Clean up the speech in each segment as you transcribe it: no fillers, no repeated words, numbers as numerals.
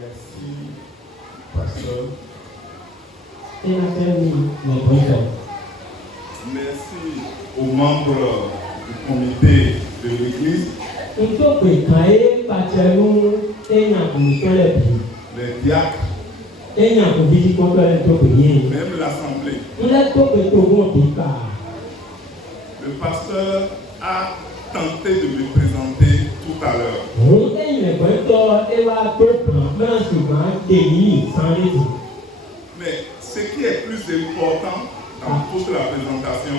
Merci, pasteur. Merci aux membres du comité de l'église, les diacres, même l'assemblée. Le pasteur a tenté de me présenter tout à l'heure. Mais ce qui est plus important dans toute la présentation,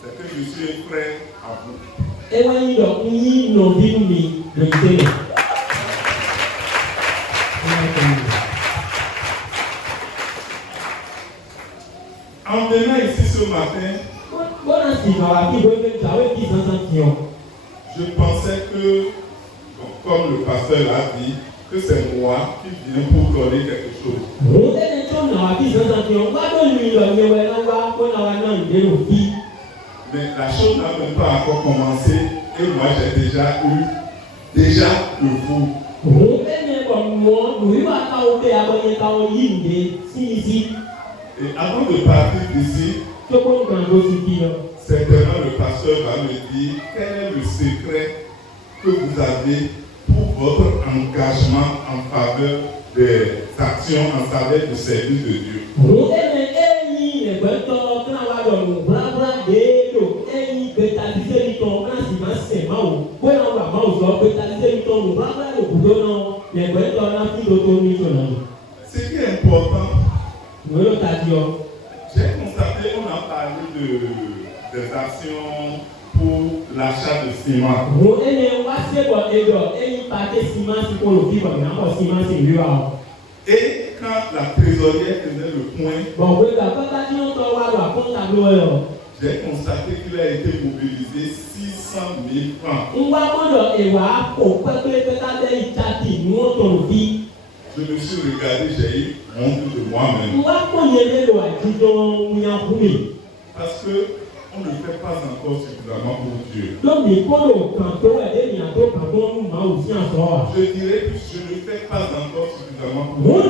c'est que je suis un frère à vous. En venant ici ce matin, je pensais que, comme le pasteur l'a dit, que c'est moi qui viens pour donner quelque chose. Mais la chose n'a même pas encore commencé et moi j'ai déjà eu le vous. Et avant de partir d'ici, certainement le pasteur va me dire quel est le secret que vous avez pour votre engagement en faveur des actions en faveur du service de Dieu. Ce qui est important, j'ai constaté, on a parlé des actions pour l'achat de ciment. Et quand la trésorière faisait le point, j'ai constaté qu'il a été mobilisé 600 000 francs. Je me suis regardé, j'ai eu honte de moi-même. Parce que on ne fait pas encore suffisamment pour Dieu. Je dirais que je ne fais pas encore suffisamment pour Dieu.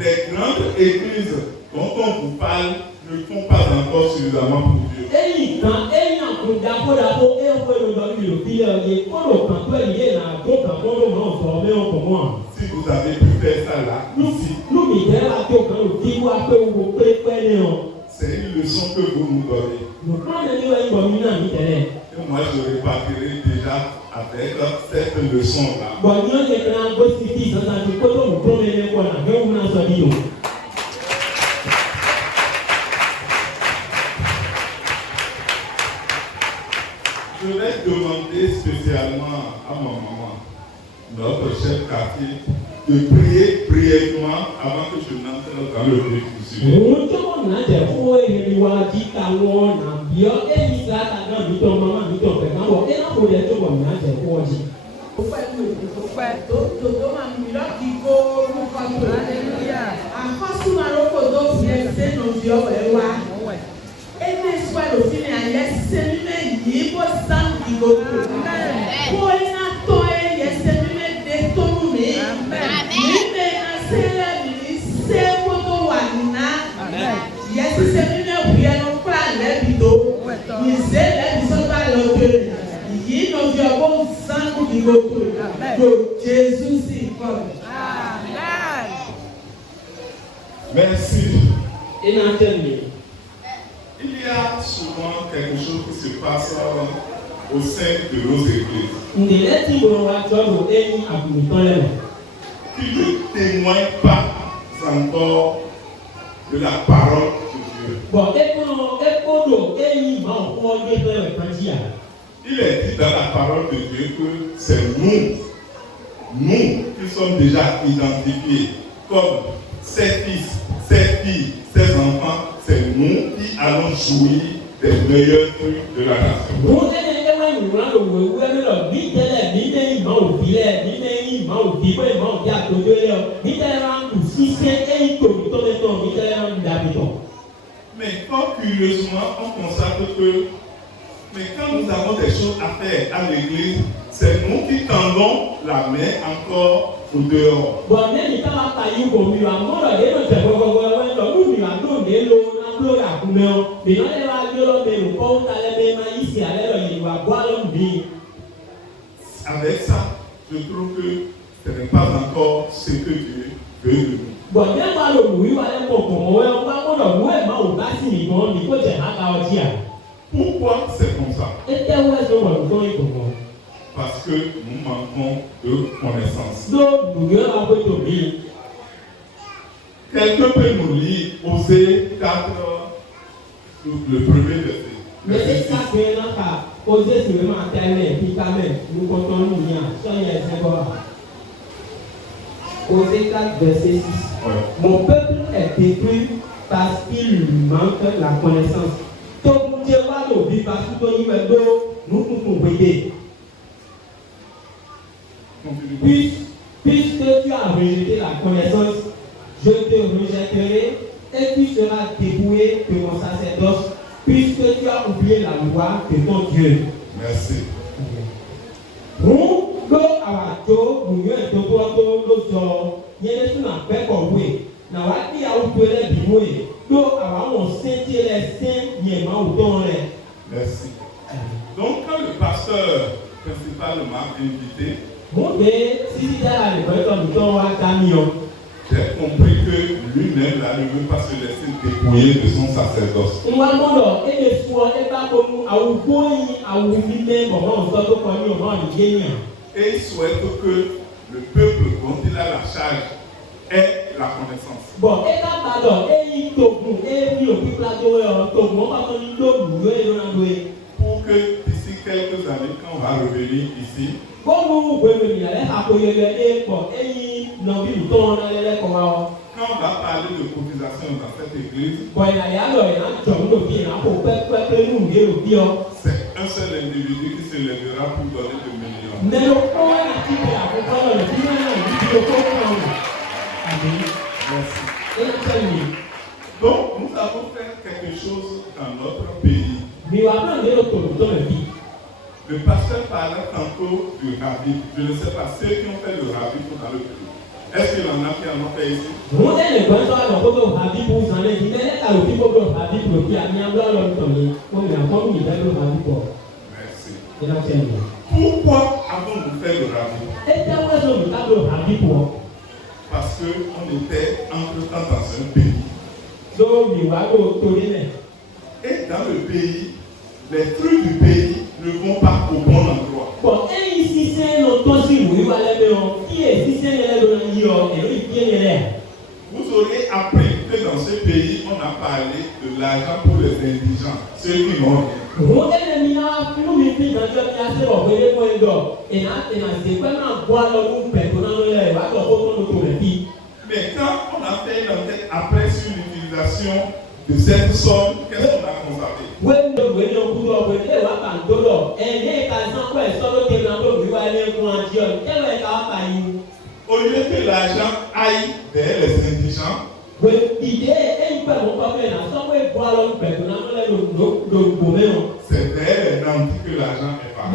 Les grandes églises dont on vous parle ne font pas encore suffisamment pour Dieu. Si vous avez pu faire ça là, ici, c'est une leçon que vous nous donnez. Et moi, je repartirai déjà avec cette leçon-là. Je vais demander spécialement à ma maman, notre chef quartier, de prier brièvement avant que je n'entre dans le vif du sujet. Merci. Il y a souvent quelque chose qui se passe au sein de nos églises qui ne témoignent pas encore de la parole de Dieu. Il est dit dans la parole de Dieu que c'est nous qui sommes déjà identifiés comme ses fils, ses filles, ses enfants, c'est nous qui allons jouir des meilleurs fruits de la nation. Mais quand curieusement, on constate que mais quand nous avons des choses à faire à l'église, c'est nous qui tendons la main encore au dehors. Avec ça, je trouve que ce n'est pas encore ce que Dieu veut de nous. Pourquoi c'est comme ça? Parce que nous manquons de connaissance. Quelqu'un peut nous lire Osée 4, le premier verset. Verset 6. Osée 4, verset 6. Ouais. Mon peuple est détruit parce qu'il lui manque la connaissance. Puisque tu as rejeté la connaissance, je te rejetterai et tu seras dépouillé de mon sacerdoce, puisque tu as oublié la loi de ton Dieu. Merci. Merci. Donc quand le pasteur principal m'a invité, j'ai compris que lui-même là, ne veut pas se laisser dépouiller de son sacerdoce. Et il souhaite que le peuple dont il a la charge ait la connaissance. Pour que d'ici quelques années, quand on va revenir ici, quand on va parler de cotisation dans cette église, c'est un seul individu qui se lèvera pour donner 2 millions. Merci. Donc, nous avons fait quelque chose dans notre pays. Le pasteur parlait tantôt du rabbi. Je ne sais pas ceux qui ont fait le rabbi dans le pays. Est-ce qu'il y en a qui en ont fait ici? Merci. Pourquoi avons-nous fait le rabbi? Parce qu'on était entre-temps dans un pays. Et dans le pays, les trucs du pays ne vont pas au bon endroit. Vous aurez appris que dans ce pays, on a parlé de l'argent pour les indigents, ceux qui n'ont rien. Mais quand on a fait une enquête après sur l'utilisation de cette somme, qu'est-ce qu'on a constaté? Au lieu que l'argent aille vers les indigents, c'est vers les nantis que l'argent est parti.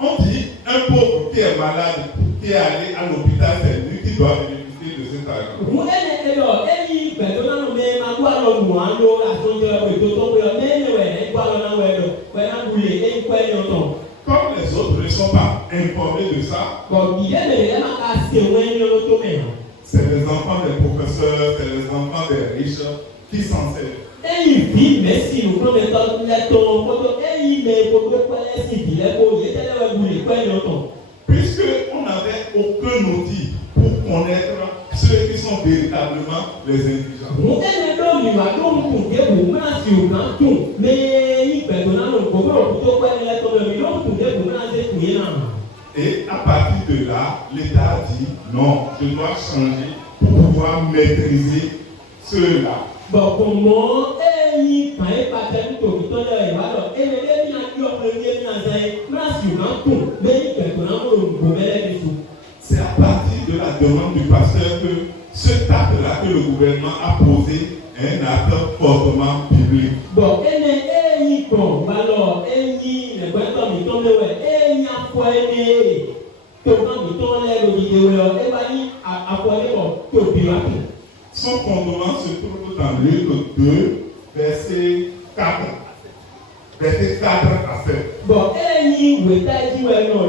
On dit un pauvre qui est malade, qui est allé à l'hôpital, c'est lui qui doit bénéficier de cet argent. Comme les autres ne sont pas informés de ça, c'est les enfants des professeurs, c'est les enfants des riches qui s'en servent. Puisqu'on n'avait aucun outil pour connaître ceux qui sont véritablement les indigents. Et à partir de là, l'État a dit non, je dois changer pour pouvoir maîtriser ceux-là. C'est à partir de la demande du pasteur que ce acte-là que le gouvernement a posé est un acte fortement public. Bon, et bon, alors, les boîtons, ils tombent, et il y a quoi, son fondement se trouve dans Luc 2, verset 4. Verset 4 à 7. Bon, et vous êtes dit, ouais, non,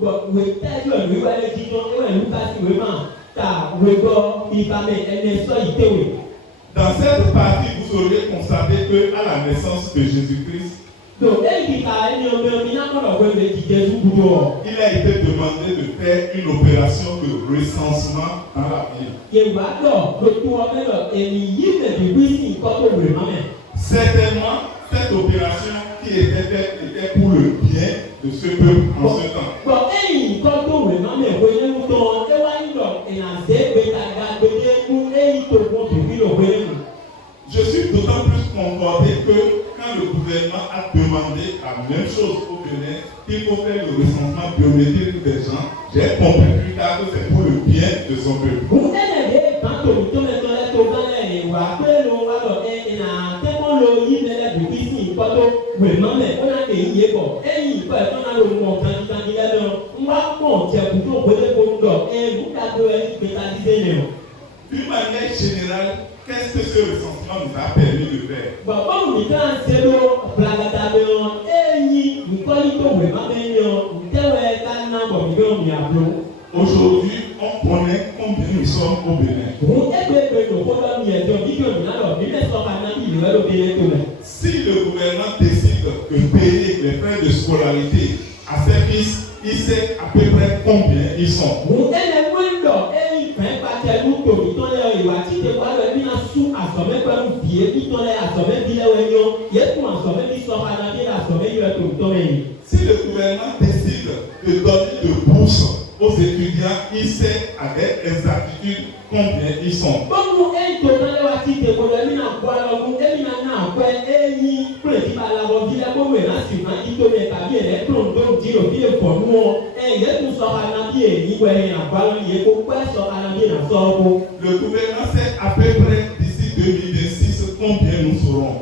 bon, vous êtes dit, ouais, vous êtes dit, dans cette partie, vous aurez constaté qu'à la naissance de Jésus-Christ, donc, il a été demandé de faire une opération de recensement dans la ville. Certainement, cette opération qui était faite était pour le bien de ce peuple en ce temps. Je suis d'autant plus conforté que quand le gouvernement a demandé la même chose au Bénin, qu'il faut faire le recensement biométrique des gens, j'ai compris plus tard que c'est pour le bien de son peuple. D'une manière générale, qu'est-ce que ce recensement nous a permis de faire? Aujourd'hui, on connaît combien nous sommes au Bénin. Si le gouvernement décide de payer les frais de scolarité à ses fils, il sait à peu près combien ils sont. Si le gouvernement décide de donner de bourses aux étudiants, il sait avec exactitude combien ils sont. Le gouvernement sait à peu près d'ici 2026 combien nous serons.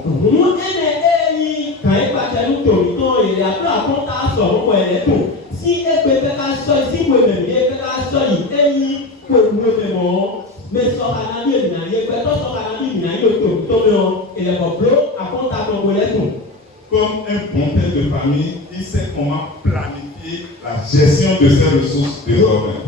Comme un bon père de famille, il sait comment planifier la gestion de ses ressources désormais.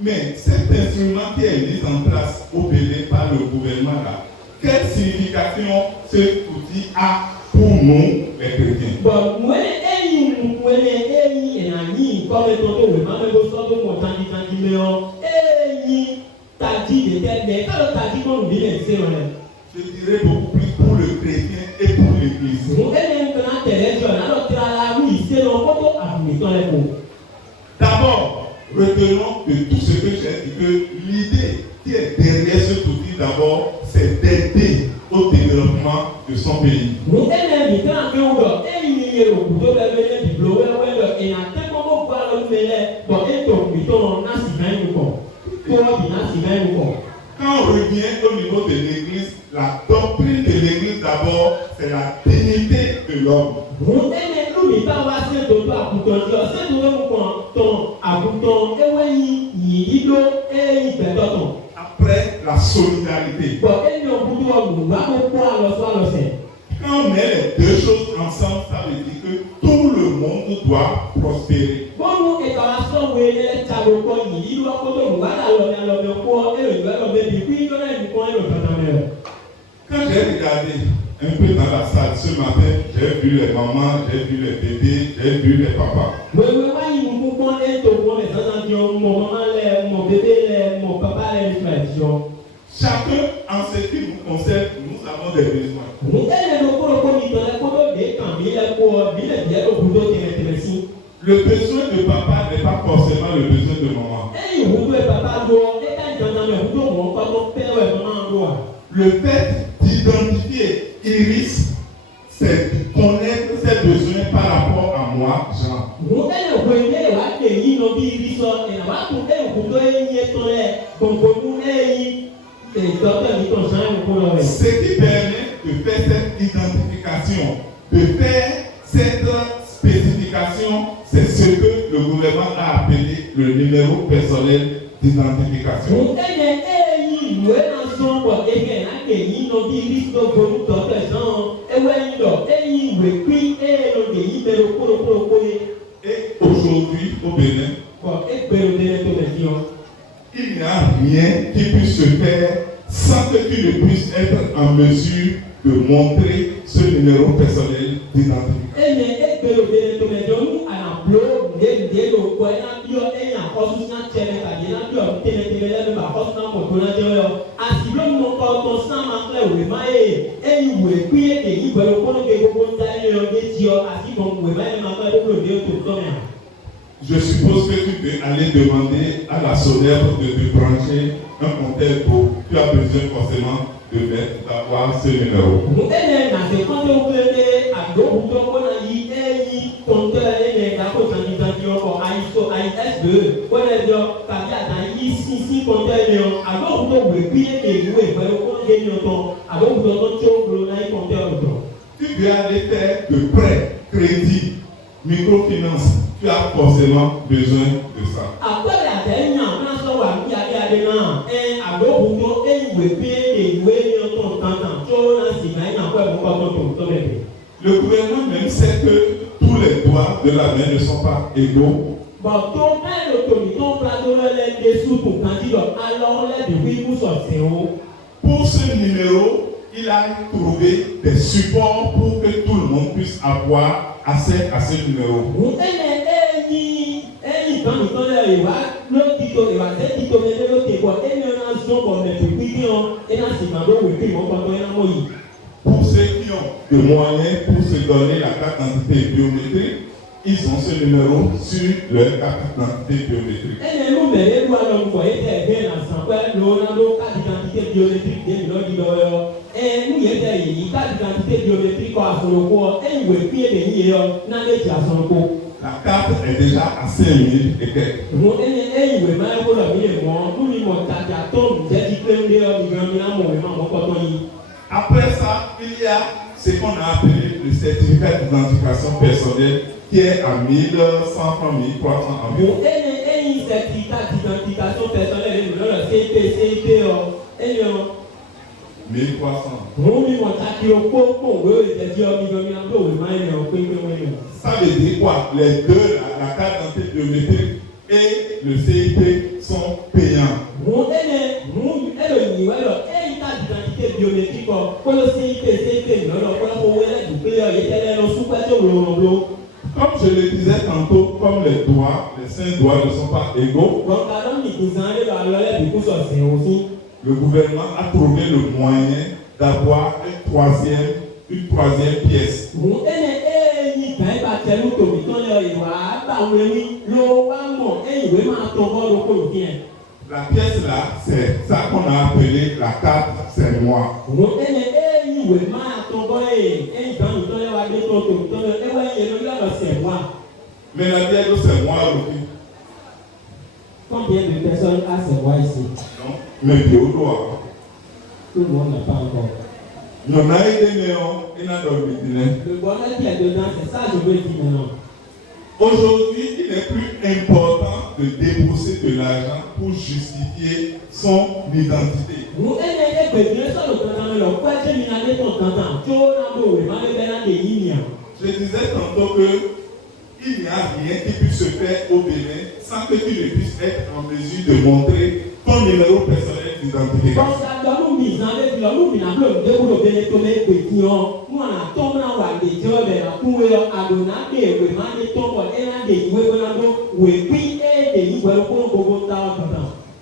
Mais cet instrument qui est mis en place au Bénin par le gouvernement là, quelle signification cet outil a pour nous les chrétiens? Je dirais beaucoup plus pour le chrétien et pour l'église. D'abord, retenons de tout ce que j'ai dit que l'idée qui est derrière cet outil d'abord, c'est d'aider au développement de son pays. Quand on revient au niveau de l'église, la doctrine de l'église d'abord, c'est la dignité de l'homme. Après, la solidarité. Quand on met les deux choses ensemble, ça veut dire que tout le monde doit prospérer. Quand j'ai regardé un peu dans la salle ce matin, j'ai vu les mamans, j'ai vu les bébés, j'ai vu les papas. Chacun, en ce qui nous concerne, nous avons des besoins. Le besoin de papa n'est pas forcément le besoin de maman. Le fait d'identifier Iris, c'est de connaître ses besoins par rapport à moi, Jean. Ce qui permet de faire cette identification, de faire cette spécification, c'est ce que le gouvernement a appelé le numéro personnel d'identification. Et aujourd'hui, au Bénin, il n'y a rien qui puisse se faire sans que tu ne puisses être en mesure de montrer ce numéro personnel d'identification. Je suppose que tu peux aller demander à la solaire de te brancher un compteur d'eau. Tu as besoin forcément d'avoir ce numéro. Tu peux aller faire de prêt, crédit, microfinance. Tu as forcément besoin de ça. Le gouvernement même sait que tous les doigts de la main ne sont pas égaux. Pour ce numéro, il a trouvé des supports pour que tout le monde puisse avoir accès à ce numéro. Pour ceux qui ont des moyens pour se donner la carte d'identité biométrique, ils ont ce numéro sur leur carte d'identité biométrique. La carte est déjà à 5 000 et quelques. Après ça, il y a ce qu'on a appelé le certificat d'identification personnelle qui est à 1100 francs, 1300 environ. Certificat d'identification personnelle, le CIP, 1300. Ça veut dire quoi? Les deux, la carte d'identité biométrique et le CIP sont payants. Comme je le disais tantôt, comme les doigts, les 5 doigts ne sont pas égaux, le gouvernement a trouvé le moyen d'avoir une troisième pièce. La pièce là, c'est ça qu'on a appelé la carte, c'est moi. Mais la pièce c'est moi aussi. Combien de personnes a ces voix ici? Non, mais bien au doigt. Tout le monde n'a pas encore. Il y en a des néons, il y en a d'autres. Le bonheur qui est dedans, c'est ça que je veux dire maintenant. Aujourd'hui, il est plus important de débourser de l'argent pour justifier son identité. Je disais tantôt qu'il n'y a rien qui puisse se faire au Bénin sans que tu ne puisses être en mesure de montrer ton numéro personnel d'identification.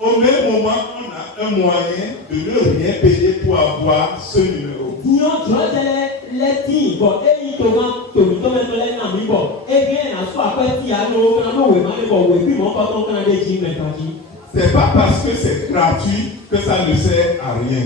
Au même moment, on a un moyen de ne rien payer pour avoir ce numéro. C'est pas parce que c'est gratuit que ça ne sert à rien.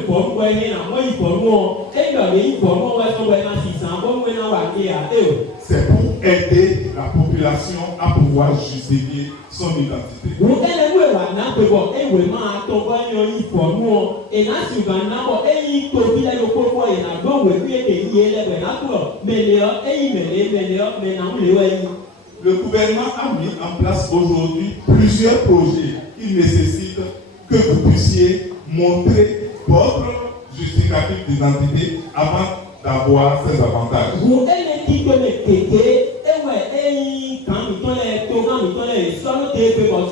ìfọ̀nù wẹ̀ ní àwọn ìfọ̀nù ọ̀ ẹ̀yọ̀ lè ìfọ̀nù wẹ̀ tó wẹ̀ náà sì sàn bọ́ wẹ̀ náà wà ní àdé o. C'est pour aider la population à pouvoir justifier son identité. Wọ́n ẹ̀lẹ́ wẹ̀ wà náà pé bọ̀ ẹ̀wẹ̀ máa tó wẹ̀ ní ìfọ̀nù ọ̀ ẹ̀nà sì gbà náà bọ̀ ẹ̀yìn tóbi lẹ́yìn kókó ẹ̀nà gbọ̀wẹ̀ bí èdè yìí ẹlẹ́gbẹ̀ náà kúrọ̀ mẹ́lẹ́ọ̀ ẹ̀yìn mẹ́lẹ́ọ̀ Le gouvernement a mis en place aujourd'hui plusieurs projets qui nécessitent que vous puissiez montrer votre justificatif d'identité avant d'avoir ces avantages. Vous avez dit que les tétés, et ouais, et quand ils ont les tomates, ils ont les sols, ils ont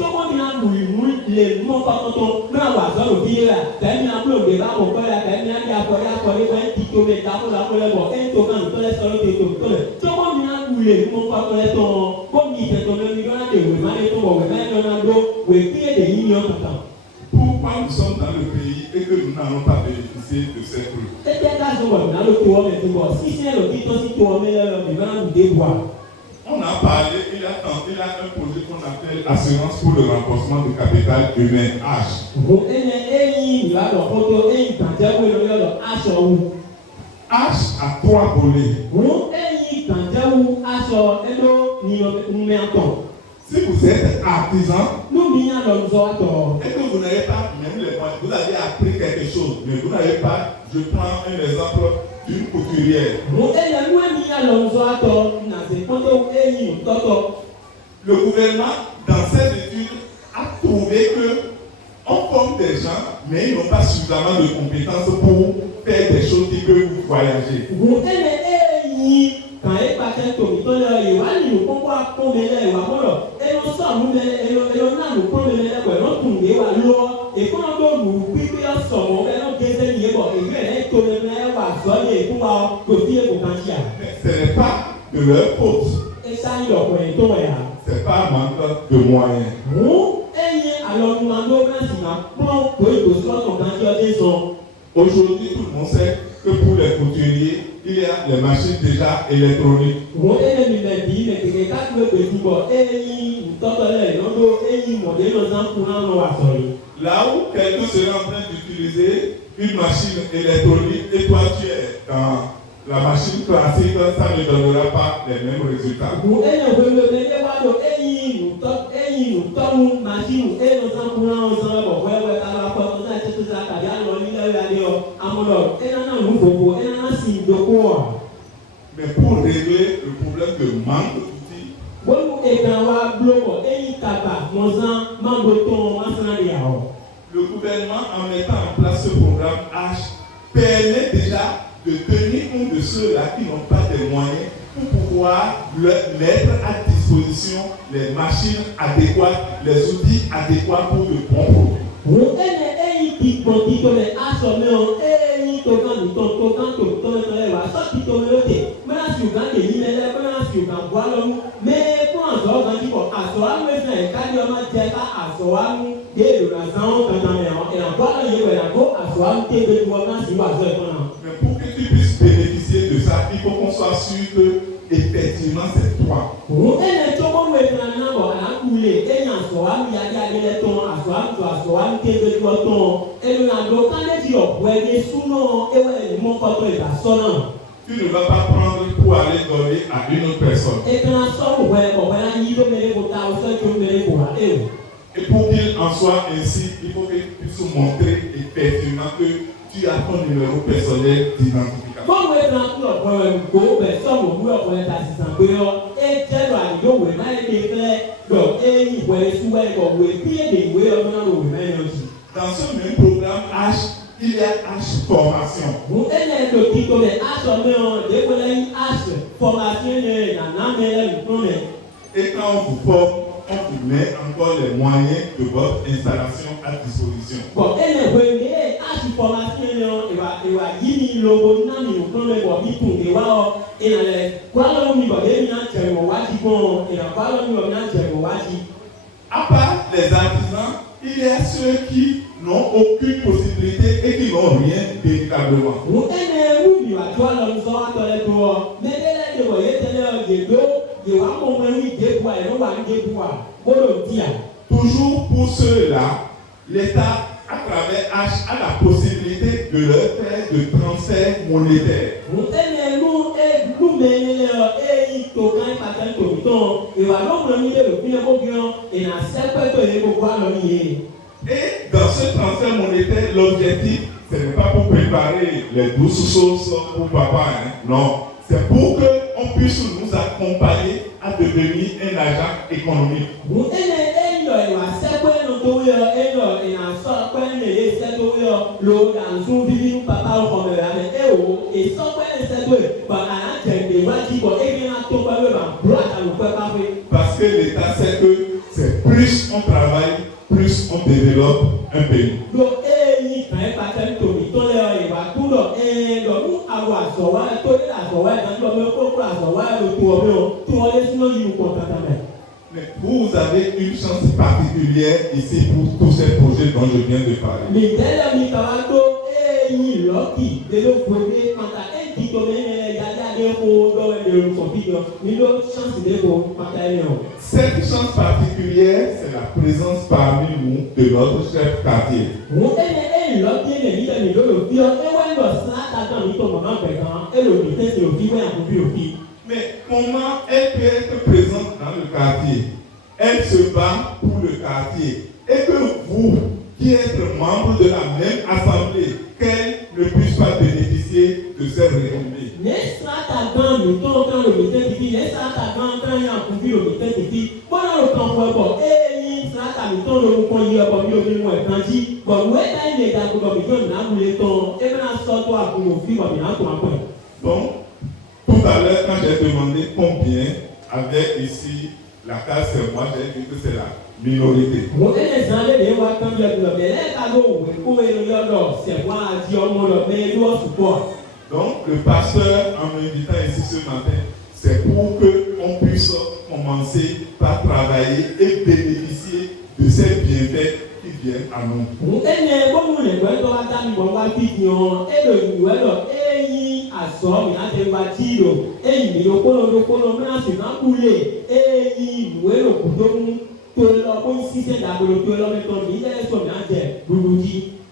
les mots par contre, nous avons besoin de dire, quand il a plus de débat, on peut la faire, il y a pour la pour les 20 kilomètres, pour la pour les mots, et tomates, ils ont les sols, ils ont les mots par contre, comme ils sont dans le milieu de l'humain, et tout, on va mettre un endroit où il y a des lignes tout le temps. Pourquoi nous sommes dans le pays et que nous n'allons pas bénéficier de ces fruits? Si c'est le titre, si tu remets le débois. On a parlé, il y a un projet qu'on appelle Assurance pour le renforcement du capital humain, H. H a 3 volets. Si vous êtes artisan, et que vous n'avez pas même les moyens, vous avez appris quelque chose, mais vous n'avez pas, je prends un exemple d'une couturière. Le gouvernement, dans cette étude, a trouvé qu'on forme des gens, mais ils n'ont pas suffisamment de compétences pour faire des choses qui peuvent vous voyager. Quand il passe un tour, il va nous pouvoir prendre les et on sort nous et on a nous prendre les et on tourne et quand on nous pique un son, on va nous désigner et tourner les et pouvoir copier pour cancer. Ce n'est pas de leur faute. Et ça, il leur connaît tout. C'est pas un manque de moyens. Alors nous demandons aujourd'hui, tout le monde sait que pour les couturiers, il y a les machines déjà électroniques. Là où quelqu'un serait en train d'utiliser une machine électronique et toi tu es dans la machine classique, ça ne donnera pas les mêmes résultats. Mais pour régler le problème de manque d'outils, le gouvernement, en mettant en place ce programme H, permet déjà de tenir compte de ceux-là qui n'ont pas de moyens pour pouvoir leur mettre à disposition les machines adéquates, les outils adéquats pour de bons produits. Mais pour que tu puisses bénéficier de ça, il faut qu'on soit sûr que effectivement c'est toi. Tu ne vas pas prendre pour aller donner à une autre personne. Et pour qu'il en soit ainsi, il faut que tu puisses montrer effectivement que tu as ton numéro personnel d'identification. Dans ce même programme H, il y a H formation. Et quand on vous forme, on vous met encore les moyens de votre installation à disposition. À part les artisans, il y a ceux qui n'ont aucune possibilité et qui n'ont rien véritablement. Toujours pour ceux-là, l'État, à travers H, a la possibilité de leur faire de transfert monétaire. Et dans ce transfert monétaire, l'objectif, ce n'est pas pour préparer les douces sauces pour papa, hein. Non, c'est pour qu'on puisse nous accompagner à devenir un agent économique. Parce que l'État sait que c'est plus on travaille, plus on développe un pays. Mais vous avez une chance particulière ici pour tous ces projets dont je viens de parler. Cette chance particulière, c'est la présence parmi nous de notre chef quartier. Mais comment elle peut être présente dans le quartier? Elle se bat pour le quartier. Et que vous, qui êtes membre de la même assemblée, qu'elle ne puisse pas bénéficier de ces retombées. Bon, tout à l'heure, quand j'ai demandé combien avait ici la case, c'est moi, j'ai dit que c'est la minorité. Donc, le pasteur, en m'invitant ici ce matin, c'est pour qu'on puisse commencer par travailler et bénéficier de ces bienfaits qui viennent à nous.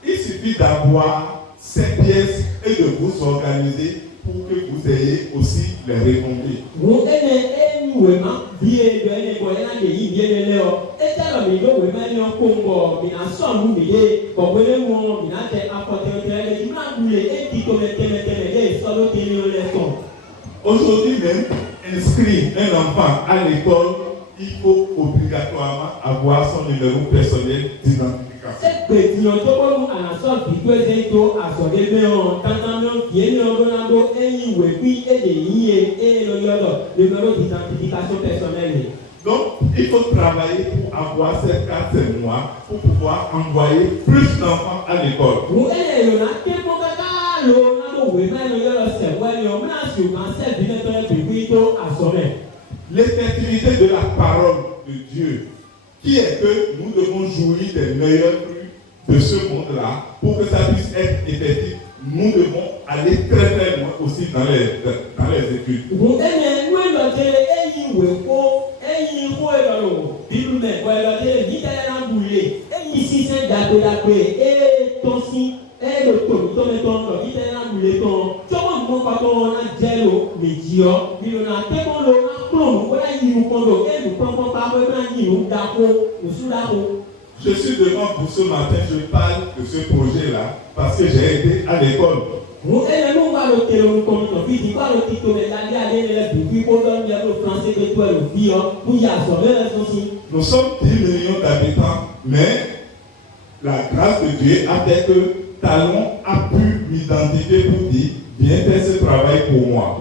Il suffit d'avoir ces pièces et de vous organiser pour que vous ayez aussi les retombées. Aujourd'hui même, inscrire un enfant à l'école, il faut obligatoirement avoir son numéro personnel d'identification. Donc, il faut travailler pour avoir cette carte mémoire pour pouvoir envoyer plus d'enfants à l'école. L'effectivité de la parole de Dieu, qui est que nous devons jouir des meilleurs fruits de ce monde-là pour que ça puisse être effectif. Nous devons aller très très loin aussi dans les études. Je suis devant vous ce matin, je parle de ce projet-là parce que j'ai été à l'école. Nous sommes 10 millions d'habitants, mais la grâce de Dieu a fait que Talon a pu m'identifier pour dire viens faire ce travail pour moi.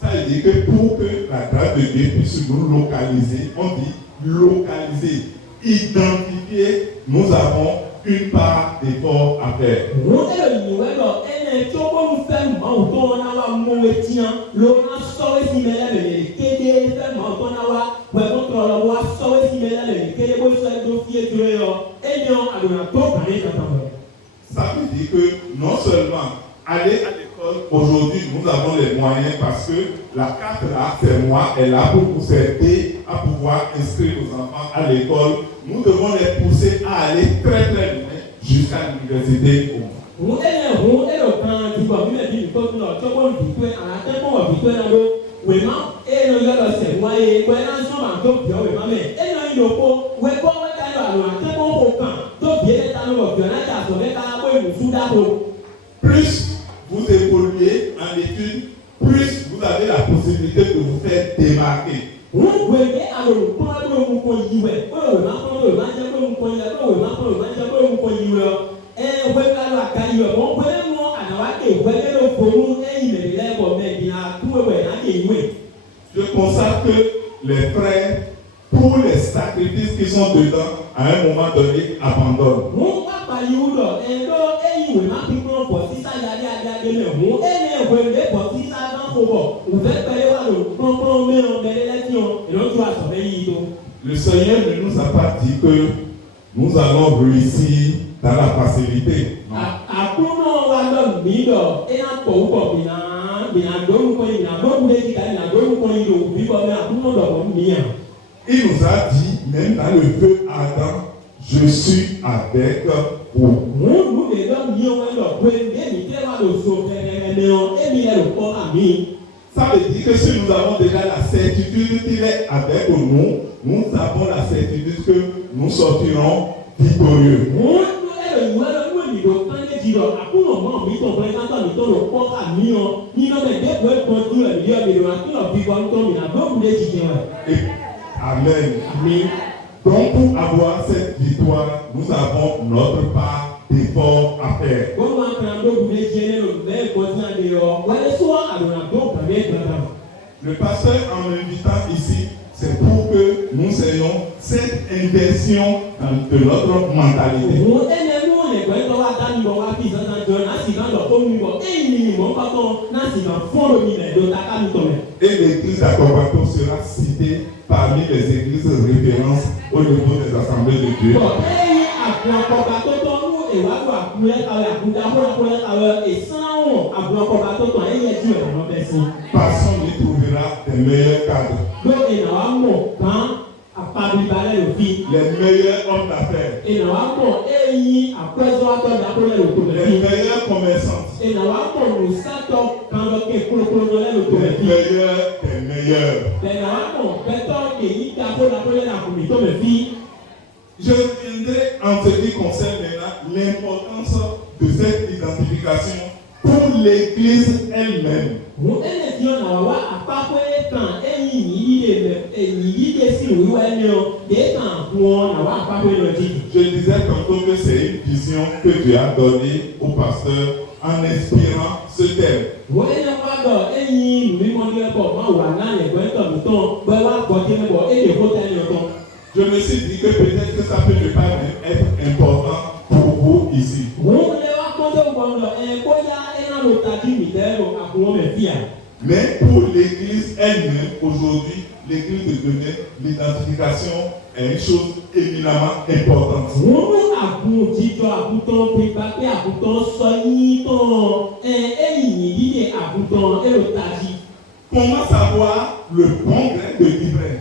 Ça veut dire que pour que la grâce de Dieu puisse nous localiser, on dit localiser, identifier, nous avons une part d'effort à faire. Ça veut dire que non seulement aller à l'école moyens parce que la carte là, c'est moi, elle est là pour vous aider à pouvoir inscrire vos enfants à l'école. Nous devons les pousser à aller très très loin jusqu'à l'université au moins. Plus vous évoluez en études, plus vous avez la possibilité de vous faire démarquer. Je constate que les frères, pour les sacrifices qui sont dedans, à un moment donné, abandonnent. Le Seigneur ne nous a pas dit que nous allons réussir dans la facilité. Non. Il nous a dit, même dans le feu ardent, je suis avec vous. Ça veut dire que si nous avons déjà la certitude qu'il est avec nous, nous avons la certitude que nous sortirons victorieux. Amen. Donc pour avoir cette victoire, nous avons notre part d'effort à faire. Le pasteur, en m'invitant ici, c'est pour que nous ayons cette inversion de notre mentalité. Et l'église d'Akobato sera citée parmi les églises références au niveau des assemblées de Dieu. Personne n'y trouvera des meilleurs cadres, les meilleurs hommes d'affaires, les meilleurs commerçants, les meilleurs des meilleurs. Je reviendrai en ce qui concerne maintenant l'importance de cette identification pour l'Église elle-même. Je disais tantôt que c'est une vision que Dieu a donnée au pasteur en inspirant ce thème. Je me suis dit que peut-être que ça peut ne pas être important pour vous ici. Mais pour l'Église elle-même, aujourd'hui, l'Église de Benin, l'identification est une chose éminemment importante. Comment savoir le bon grain de livret?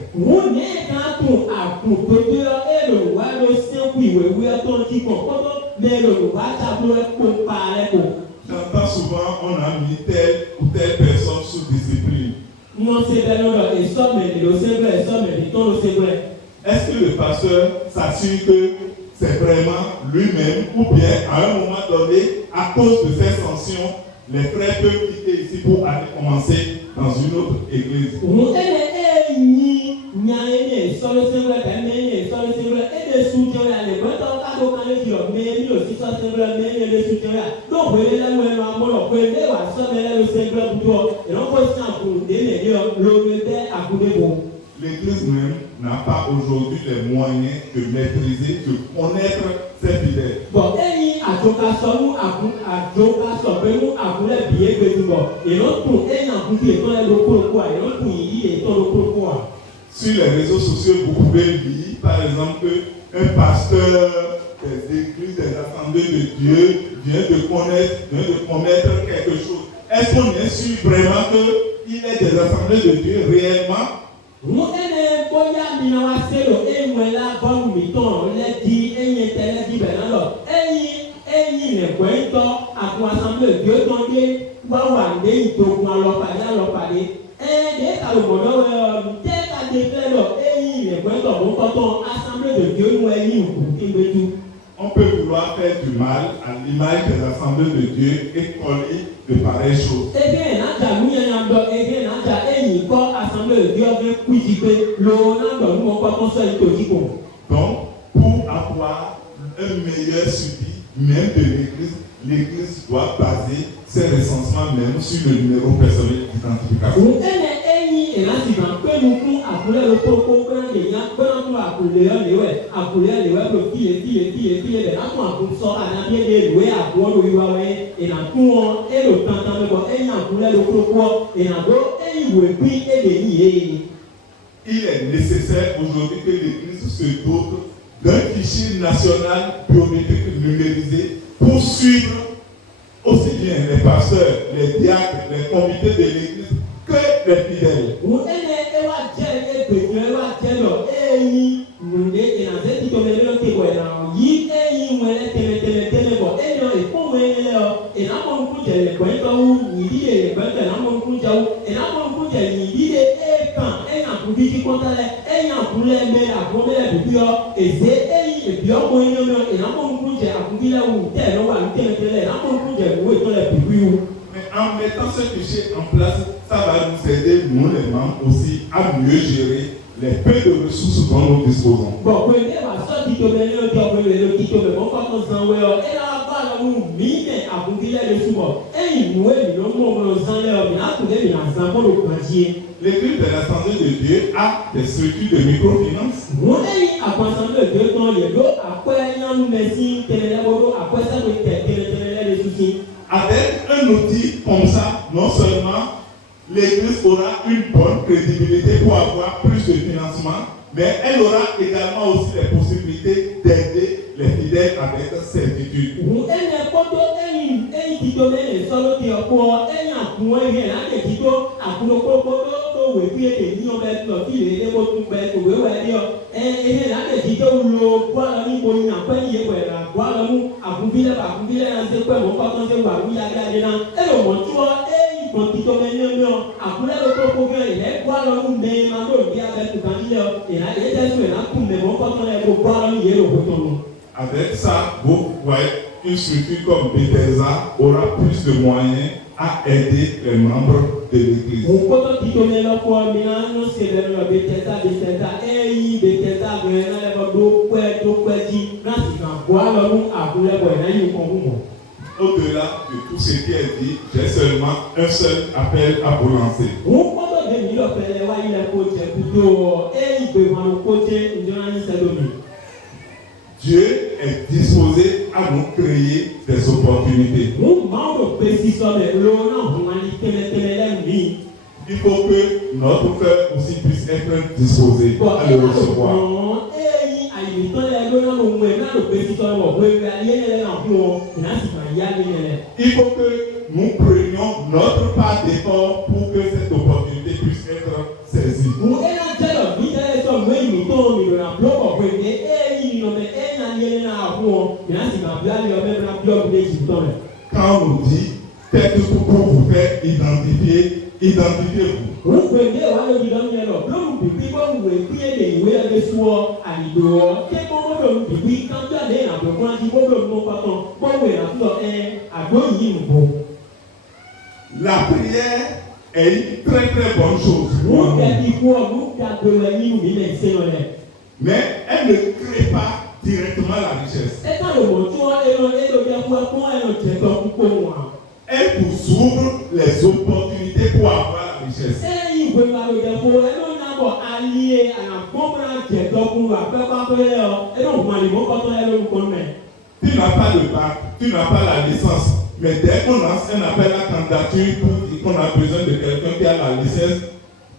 J'entends souvent on a mis telle ou telle personne sous discipline. Est-ce que le pasteur s'assure que c'est vraiment lui-même ou bien à un moment donné, à cause de ces sanctions, les frères peuvent quitter ici pour aller commencer dans une autre église? L'église même n'a pas aujourd'hui les moyens de maîtriser, de connaître ses fidèles. Sur les réseaux sociaux, vous pouvez lire, par exemple, qu'un pasteur des églises, des assemblées de Dieu vient de promettre quelque chose. est-ce qu'on est sûr vraiment qu'il est des assemblées de Dieu réellement? Nous ene boya minawa selo enwela bonu miton le di enye tele di benalo enyi ne kwento aku assemblée Dieu donde wa wa nde itogun alopade de ka lo modo te ka de plelo enyi ne kwento mo koton assemblée de Dieu nous enyi ku kimbetu. On peut vouloir faire du mal à l'image des assemblées de Dieu et coller de pareilles choses. Donc, pour avoir un meilleur suivi même de l'église doit baser ses recensements même sur le numéro personnel d'identification. Il est nécessaire aujourd'hui que l'église se dote d'un fichier national biométrique numérisé pour suivre aussi bien les pasteurs, les diacres, les comités de l'église que les fidèles. Mais en mettant ce fichier en place, ça va nous aider, nous les membres aussi, à mieux gérer les peu de ressources dont nous disposons. L'église de l'Assemblée de Dieu a des structures de microfinance. Avec un outil comme ça, non seulement l'église aura une bonne crédibilité pour avoir plus de financement, mais elle aura également aussi les possibilités d'aider les fidèles avec certitude. Avec ça, vous voyez, une structure comme Bethesda aura plus de moyens à aider les membres de l'église. Au-delà de tout ce qui est dit, j'ai seulement un seul appel à vous lancer. Dieu est disposé à nous créer des opportunités. Il faut que notre cœur aussi puisse être disposé à le recevoir. Il faut que nous prenions notre part d'effort pour que cette opportunité puisse être saisie. Quand on nous dit faites tout pour vous faire identifier, identifiez-vous. La prière est une très très bonne chose. Mais elle ne crée pas directement la richesse. Elle vous ouvre les opportunités pour avoir la richesse. Tu n'as pas de bac, tu n'as pas la licence, mais dès qu'on lance un appel à candidature pour dire qu'on a besoin de quelqu'un qui a la licence,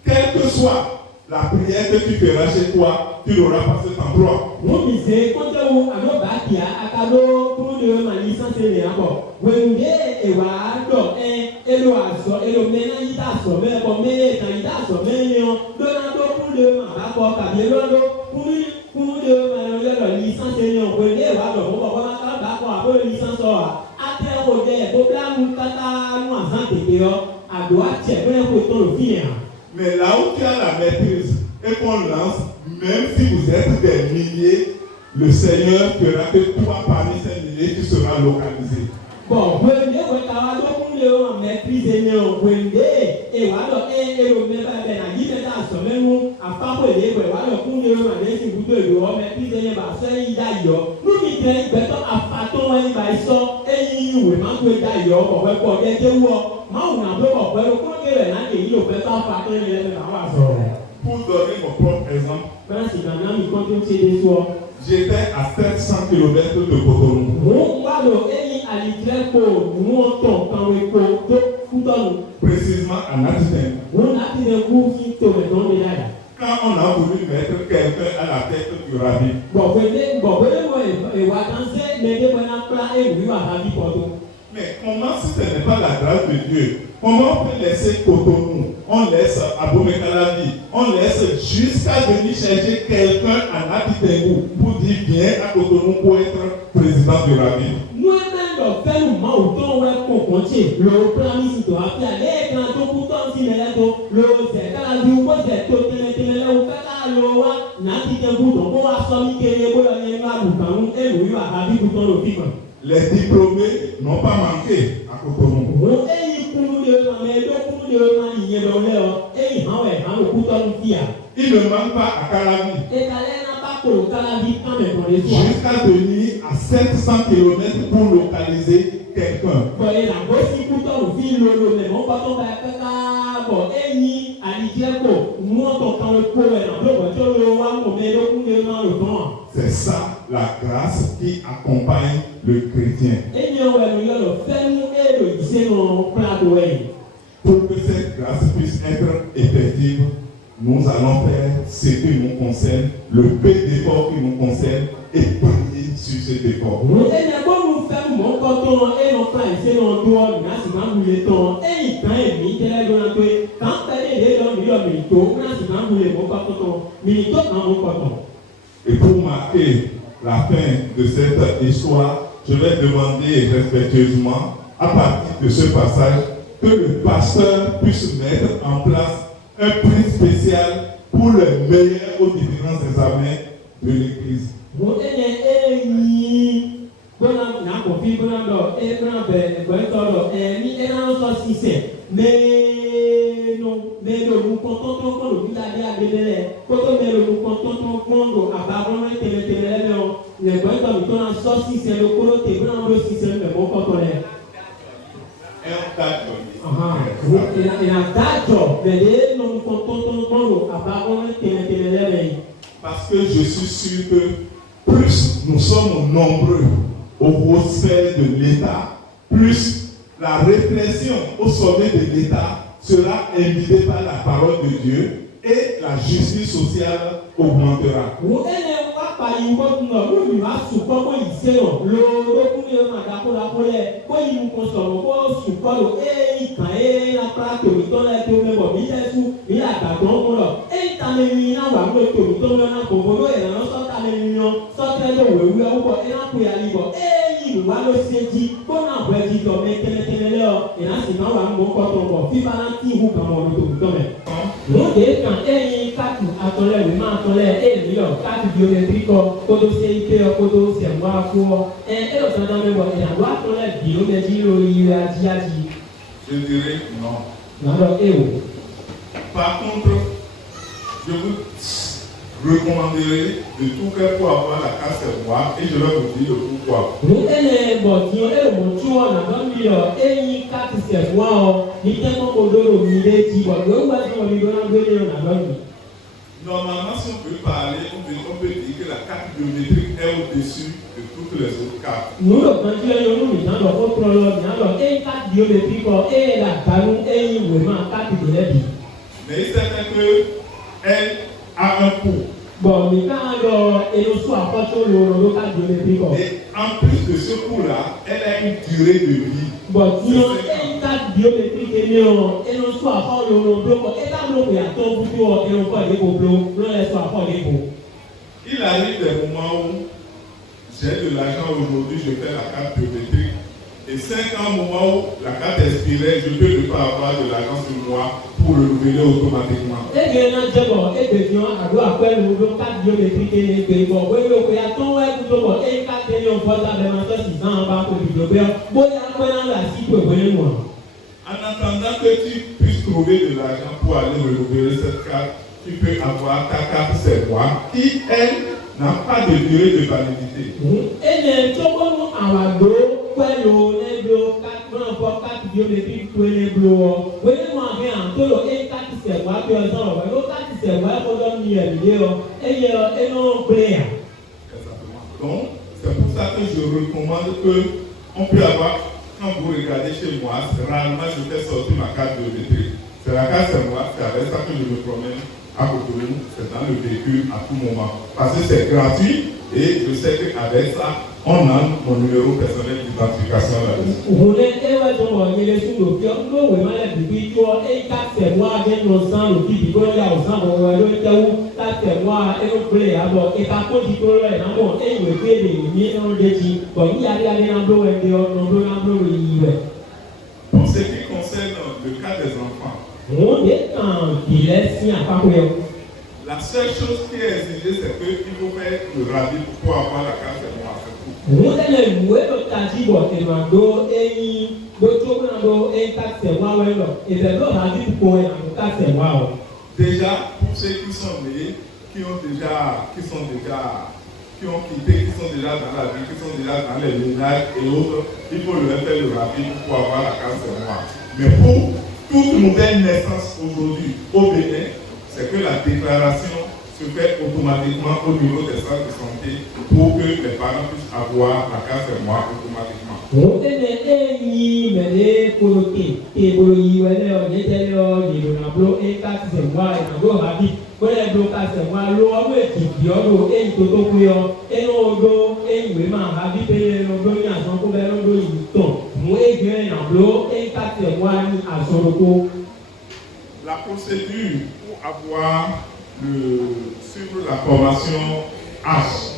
quel que soit La prière que tu feras chez toi, tu n'auras pas cet endroit. Wọ́n mi ṣe kọ́ńtẹ́ wo àlọ́ bá kìá akadó kúrú ni wọ́n máa ní sáńsẹ̀ rẹ̀ àbọ̀. Wẹ̀ǹdé ẹ̀wà àádọ́ ẹlò àṣọ ẹlò mẹ́ná yí dà sọ mẹ́ẹ̀kọ́ mẹ́ẹ̀ẹ́ta yí dà sọ mẹ́ẹ̀ẹ́yàn lọ́nàdó kúrú ni wọ́n máa bá kọ́ tàbí lọ́dọ̀ kúrú ni wọ́n máa yọ̀rọ̀ ní sáńsẹ̀ yàn wẹ̀ǹdé ẹ̀wà àdọ̀ fún bọ̀ wọ́n máa bá kọ́ àbọ̀ ní sáńsọ̀ à. Atẹ́wọ̀ jẹ́ ẹ̀kọ́ kátà nù àzán tètè yọ àdó àtiẹ̀ fẹ́rẹ́ kó tó lò fìyàn. Mais là où tu as la maîtrise et qu'on lance, même si vous êtes des milliers, le Seigneur fera que toi, parmi ces milliers, tu seras localisé. Bon, wende wekawa dokun le o maîtrise ni o wende e wa lo o me ba be na yi me ta so menu apapo le we wa lo kun le o ma le si budo le o maîtrise ni ba so yi da yo nu mi tre beto apato wa ni ba so eyin we ma ko da yo o we ko de je wo ma u na do ko pe lo ko ke le na ke yi lo beto apato ni le na wa so. Pour donner mon propre exemple, j'étais à 700 km de Cotonou. Précisément à Natiten. Quand on a voulu mettre quelqu'un à la tête du rabbi, mais comment, si ce n'est pas la grâce de Dieu, comment on peut laisser Cotonou, on laisse Abomey-Calavi, on laisse jusqu'à venir chercher quelqu'un à Natitengu pour dire viens à Cotonou pour être président du rabbi. Les diplômés n'ont pas manqué à Cotonou. Ils ne manquent pas à Calavi. Jusqu'à venir à 700 km pour localiser quelqu'un. C'est ça la grâce qui accompagne le chrétien. Pour que cette grâce puisse être effective, nous allons faire ce qui nous concerne, le peu d'efforts qui nous concerne et prier sur cet effort. Et pour marquer la fin de cette histoire, je vais demander respectueusement, à partir de ce passage, que le pasteur puisse mettre en place un prix spécial pour les meilleurs aux différents examens de l'Église. Parce que je suis sûr que plus nous sommes nombreux aux sphères de l'État, plus la réflexion au sommet de l'État sera invitée par la parole de Dieu et la justice sociale augmentera. Je dirais non. Par contre, je vous recommanderais de tout cœur pour avoir la carte noire et je vais vous dire pourquoi. Normalement, si on peut parler, on peut dire que la carte biométrique est au-dessus de toutes les autres cartes. Mais il est certain que elle a un coût. Bon, mais quand elle reçoit à porter le local biométrique. Et en plus de ce coût-là, elle a une durée de vie. Bon, si on a une carte biométrique et on reçoit à porter le local, et quand on a ton bout, et on peut aller au bloc, on reçoit à porter le bloc. Il arrive des moments où j'ai de l'argent aujourd'hui, je fais la carte biométrique. Et 5 ans, au moment où la carte expirait, je peux ne pas avoir de l'argent sur moi pour le renouveler automatiquement. Et bien, après le carte biométrique et bon, oui, oui, attends, ouais, plutôt, et carte et on voit ça, vraiment, ça, 6 ans, pas pour le vidéo. Bon, il y a quoi dans la site, moi. En attendant que tu puisses trouver de l'argent pour aller renouveler cette carte, tu peux avoir ta carte 7 mois qui, elle, n'a pas de durée de validité. Et les chocos en la dos, les blocs, 4 biométriques, les blocs. Vous voyez, moi, rien, tout le 4 c'est moi, puis on s'en va. Le 4 c'est moi, pour donner une vidéo, et non, plaire. Donc, c'est pour ça que je recommande qu'on peut avoir, quand vous regardez chez moi, rarement je fais sortir ma carte biométrique. C'est la carte c'est moi, c'est avec ça que je me promène. À Cotonou, c'est dans le véhicule à tout moment. Parce que c'est gratuit et je sais qu'avec ça, on a mon numéro personnel d'identification là-dessus. Vous voulez que vous ayez les sous le cœur, vous avez les bébés, et 4 c'est moi, avec nos sang, le petit, vous avez aux sang, vous avez le où 4 c'est moi, et vous voulez alors, et par contre, il faut le nom, et vous pouvez les liens dans le défi. Bon, il y a des nombres, et pour ce qui concerne le cas des enfants, la seule chose qui est exigée, c'est qu'il faut faire le rabis pour avoir la carte de moi. Déjà, pour ceux qui sont nés, qui ont quitté, qui sont déjà dans la vie, qui sont déjà dans les ménages et autres, il faut leur faire le rabis pour avoir la carte de moi. Mais pour toute nouvelle naissance aujourd'hui au Bénin, c'est que la déclaration se fait automatiquement au niveau des centres de santé pour que les parents puissent avoir la carte de moi automatiquement. La procédure pour avoir suivre la formation H.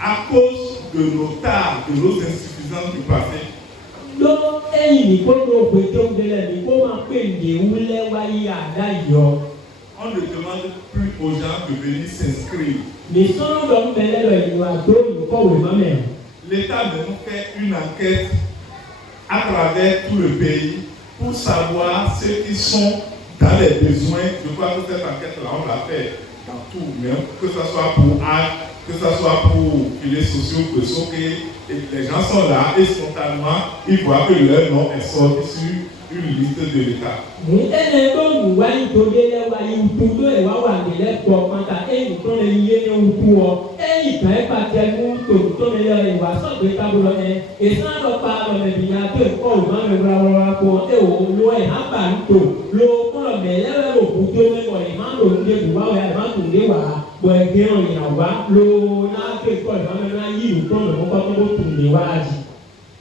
À cause de nos tares, de nos insuffisances du passé, on ne demande plus aux gens de venir s'inscrire. L'État nous fait une enquête à travers tout le pays pour savoir ceux qui sont dans les besoins. Je crois que cette enquête-là, on l'a fait dans tout, même que ce soit pour art, que ce soit pour filets sociaux, que les gens sont là et spontanément, ils voient que leur nom est sorti sur une liste de l'État.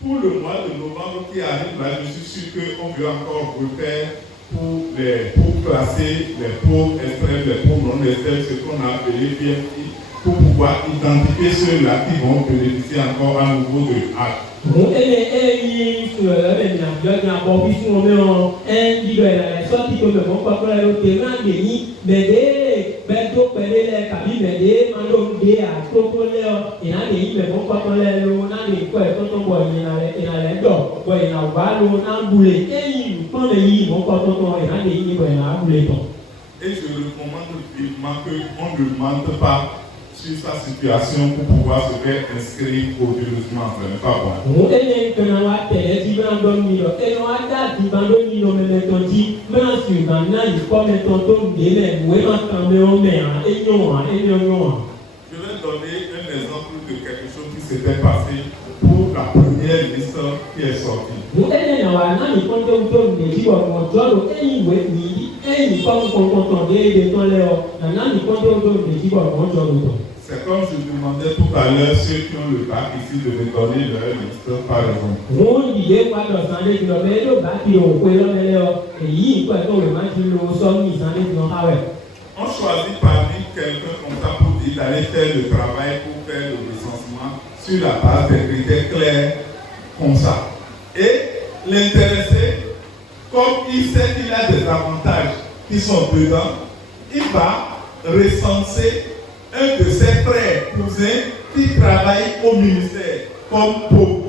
Pour le mois de novembre qui arrive là, je suis sûr qu'on veut encore refaire pour classer les pauvres extrêmes, les pauvres non extrêmes, ce qu'on a appelé PFI, pour pouvoir identifier ceux-là qui vont bénéficier encore à nouveau de âge. Et je recommande vivement qu'on ne mente pas sur sa situation pour pouvoir se faire inscrire frauduleusement. Ce n'est pas bon. Je vais donner un exemple de quelque chose qui s'était passé pour la première première liste qui est sortie. Mo ẹni na wa náà nìkan tó ń tó ń lè jíwọ̀ ọ̀nà ọjọ́ lò ẹ̀yìn ìwé nìyí ẹ̀yìn kọ́ńkọ́ńkọ́ńtàn déédéé tán lẹ́ ọ nàná nìkan tó ń lè jíwọ̀ ọ̀nà ọjọ́ lò tán. C'est comme je demandais tout à l'heure ceux qui ont le bac ici de me donner leur liste par exemple. Mo ń dìde padà sáré jùlọ bẹ́ẹ̀ ló bá fi òpè lọ́lẹ́lẹ́ ọ èyí ìpẹ́ tó rẹ̀ máa ti lo sọ́ọ̀nì sáré jùlọ káwẹ̀. On choisit parmi quelqu'un comme ça pour dire d'aller faire le travail pour faire le recensement sur la base des critères clairs comme ça. Et l'intéressé, comme il sait qu'il a des avantages qui sont dedans, il va recenser un de ses frères cousins qui travaille au ministère comme pauvre.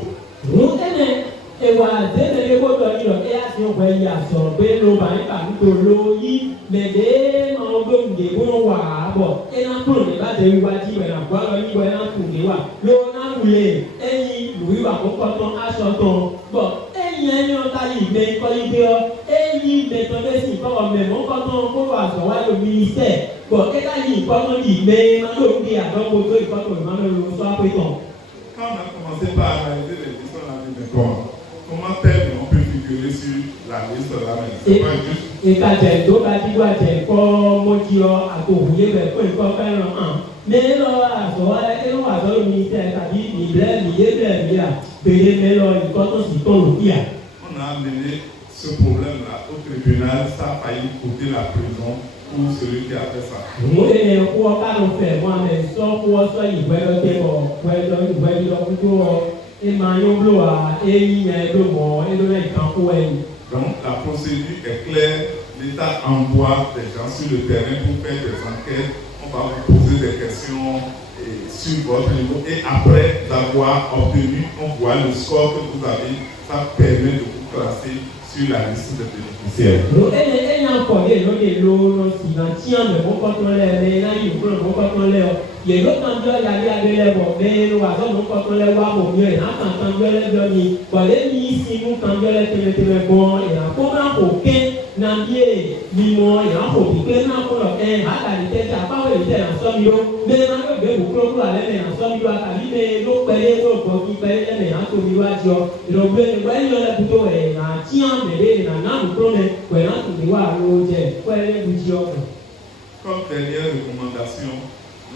Ewa dene le ko dɔ yi lɔ eya fi wɔ yi asɔrɔ be lo ba yi ba nuto lo yi mɛ de ma wo do ŋde ko wa bɔ ena kuro ne ba de yi wa ti wɛ na gbɔ lɔ yi bɔ ena tu de wa lo na wule eyi luyi wa ko kɔtɔ asɔ tɔn bɔn eyi ɛni wɔ ta yi mɛ kɔli de yɔ eyi mɛ tɔ bɛ si kɔkɔ mɛ mɔ kɔtɔ ko wa sɔ wa lo ministère bɔn eka yi kɔtɔ yi mɛ ma do ŋde adɔ ko do yi kɔtɔ yi ma mɛ lo sɔ ape tɔn. Quand on a commencé par analyser les listes, on a dit comment tel on peut figurer sur la liste là, mais c'est pas juste. Ìkàjẹ̀ tó bá dídú àjẹ̀ kọ́ mọ́jú ọ àtòhùnyé bẹ̀ fún ìkọ́ fẹ́ràn hàn. Mélòó àṣọwọ́ ẹ̀rọ àṣọwọ́ mi tẹ̀ tàbí ìbílẹ̀ ìyébẹ̀ mi à bèrè mélòó ìkọ́ tó sì tó lò kíá. On a amené ce problème-là au tribunal, ça a failli coûter la prison pour celui qui a fait ça. Mo lè yẹ kó ọ ká ló fẹ̀ mọ́ àmì sọ kó ọ sọ ìwé lọ́tẹ̀ bọ̀ ìwé lọ́tẹ̀ et maillot bleu à et il y a deux mots et le mec en haut. Donc la procédure est claire, l'État envoie des gens sur le terrain pour faire des enquêtes, on va vous poser des questions sur votre niveau et après avoir obtenu, on voit le score que vous avez, ça permet de vous classer sur la liste des bénéficiaires. Et il y a encore des lots qui tiennent le bon contrôle, mais là il faut le bon contrôle. Les autres endroits, il y a des lèvres, mais nous avons le contrôle au mieux. Là, quand on doit les donner, pour les ici, nous, quand on doit les tenir bon, et là, comment aucun n'ambier, limon, et là, pour que nous avons un ratalité, ça pas été en somme, mais nous avons beaucoup de aller en somme, à l'idée, nous payons, nous payons, mais en somme, nous avons le bien, nous avons plutôt un tien, mais nous avons promis, nous avons comme dernière recommandation,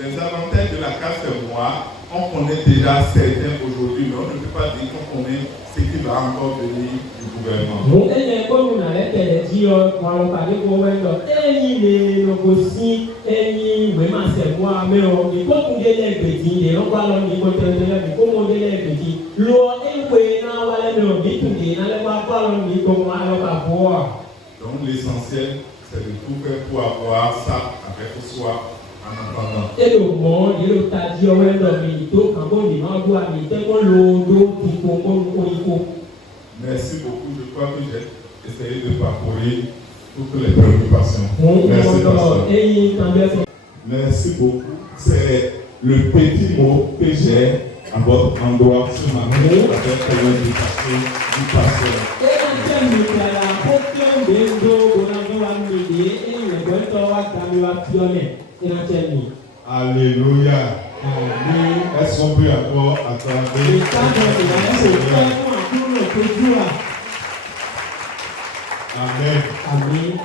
les avantages de la carte mémoire, on connaît déjà certains aujourd'hui, mais on ne peut pas dire qu'on connaît ce qui va encore venir du gouvernement. Mo ẹyẹ kọ́nù nàlẹ́ tẹ̀lé tí ọ wọn lọ pàdé kó wẹ́ lọ ẹ̀yìn lè lọ́kọ̀ sí ẹ̀yìn ìwé máa sẹ̀kọ́ amẹ́rọ ìkókùndélé gbèdì lè lọ́kọ́ lọ ní ìkókùndélé ìkókùndélé gbèdì lọ ẹ̀wé náà wálé mẹ́rọ nítorí nálẹ́ wá bá lọ ní ìkókùn alọ́ba bọ́. Donc l'essentiel, c'est de tout faire pour avoir ça avec soi. Et le monde, il est à dire ouais dans les dos quand on dit non doit mais c'est qu'on l'eau qui faut. Merci beaucoup. Je crois que j'ai essayé de parcourir toutes les préoccupations. Merci, merci beaucoup. C'est le petit mot que j'ai à votre endroit ce matin avec l'invitation du pasteur. Alléluia. Est-ce qu'on peut encore attendre? Amen. Amen.